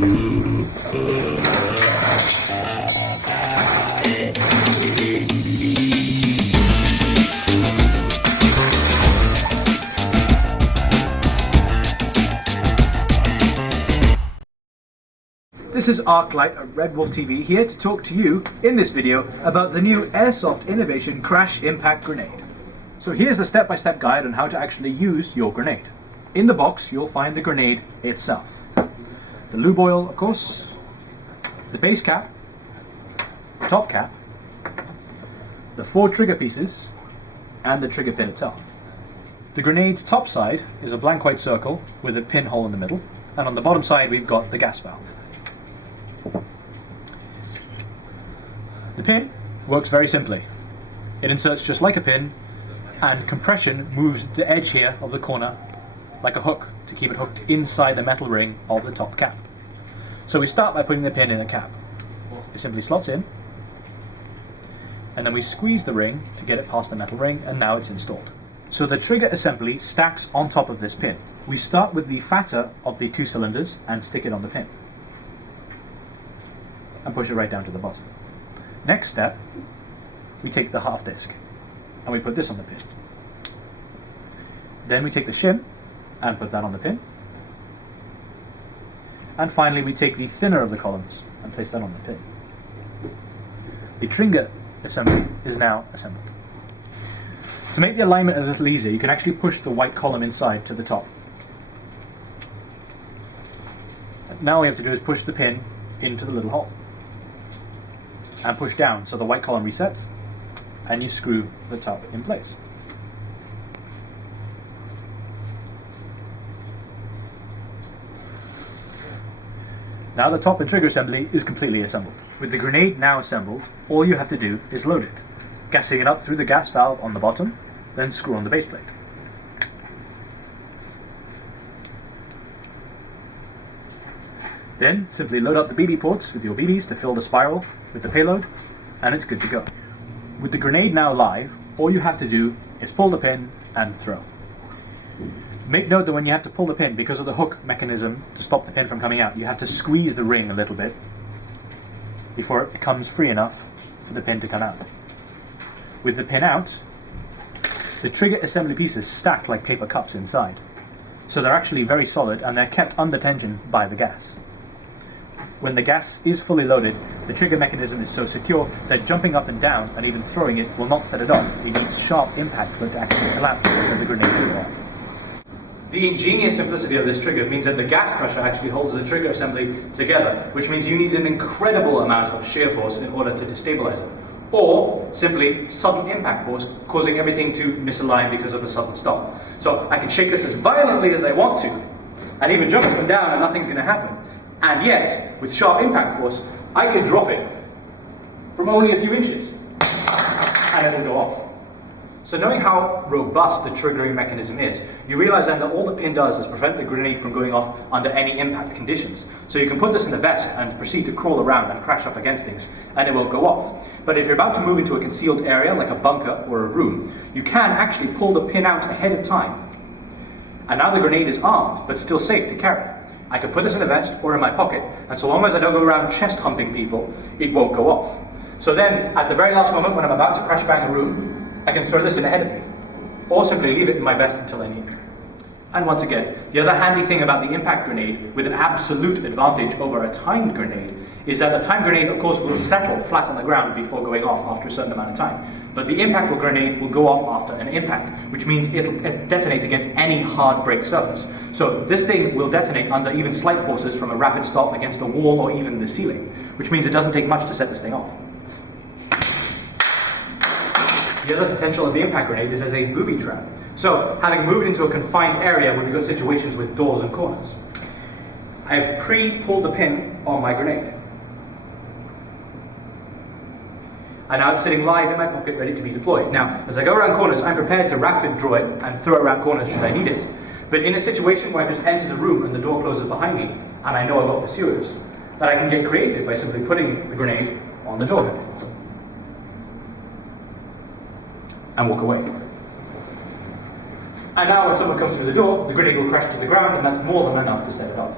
This is Arclight at Redwolf TV here to talk to you in this video about the new Airsoft Innovation Crash Impact Grenade. So here's the step-by-step guide on how to actually use your grenade. In the box you'll find the grenade itself. The lube oil, of course, the base cap, the top cap, the 4 trigger pieces, and the trigger pin itself. The grenade's top side is a blank white circle with a pinhole in the middle, and on the bottom side we've got the gas valve. The pin works very simply. It inserts just like a pin, and compression moves the edge here of the corner like a hook to keep it hooked inside the metal ring of the top cap. So we start by putting the pin in the cap. It simply slots in, and then we squeeze the ring to get it past the metal ring, and now it's installed. So the trigger assembly stacks on top of this pin. We start with the fatter of the 2 cylinders and stick it on the pin and push it right down to the bottom. Next step, we take the half disc and we put this on the pin. Then we take the shim and put that on the pin. And finally we take the thinner of the columns and place that on the pin. The trigger assembly is now assembled. To make the alignment a little easier, you can actually push the white column inside to the top. Now all we have to do is push the pin into the little hole and push down so the white column resets, and you screw the top in place. Now the top and trigger assembly is completely assembled. With the grenade now assembled, all you have to do is load it, gassing it up through the gas valve on the bottom, then screw on the base plate. Then simply load up the BB ports with your BBs to fill the spiral with the payload, and it's good to go. With the grenade now live, all you have to do is pull the pin and throw. Make note that when you have to pull the pin, because of the hook mechanism to stop the pin from coming out, you have to squeeze the ring a little bit before it becomes free enough for the pin to come out. With the pin out, the trigger assembly pieces stack like paper cups inside. So they're actually very solid, and they're kept under tension by the gas. When the gas is fully loaded, the trigger mechanism is so secure that jumping up and down and even throwing it will not set it off. It needs sharp impact for it to actually collapse when the grenade goes off. The ingenious simplicity of this trigger means that the gas pressure actually holds the trigger assembly together, which means you need an incredible amount of shear force in order to destabilize it, or simply sudden impact force, causing everything to misalign because of a sudden stop. So I can shake this as violently as I want to, and even jump up and down, and nothing's going to happen. And yet, with sharp impact force, I can drop it from only a few inches, and it will go off. So knowing how robust the triggering mechanism is, you realize then that all the pin does is prevent the grenade from going off under any impact conditions. So you can put this in a vest and proceed to crawl around and crash up against things, and it won't go off. But if you're about to move into a concealed area, like a bunker or a room, you can actually pull the pin out ahead of time. And now the grenade is armed, but still safe to carry. I can put this in a vest or in my pocket, and so long as I don't go around chest humping people, it won't go off. So then, at the very last moment when I'm about to crash bang a room, I can throw this in ahead of me, or simply leave it in my vest until I need it. And once again, the other handy thing about the impact grenade, with an absolute advantage over a timed grenade, is that a timed grenade, of course, will settle flat on the ground before going off after a certain amount of time. But the impact grenade will go off after an impact, which means it'll detonate against any hard break surface. So this thing will detonate under even slight forces from a rapid stop against a wall or even the ceiling, which means it doesn't take much to set this thing off. The other potential of the impact grenade is as a booby trap. So, having moved into a confined area where we've got situations with doors and corners, I have pre-pulled the pin on my grenade. And now it's sitting live in my pocket ready to be deployed. Now, as I go around corners, I'm prepared to rapid draw it and throw it around corners should I need it. But in a situation where I've just entered the room and the door closes behind me, and I know I've got pursuers, that I can get creative by simply putting the grenade on the door and walk away. And now when someone comes through the door, the grenade will crash to the ground, and that's more than enough to set it off.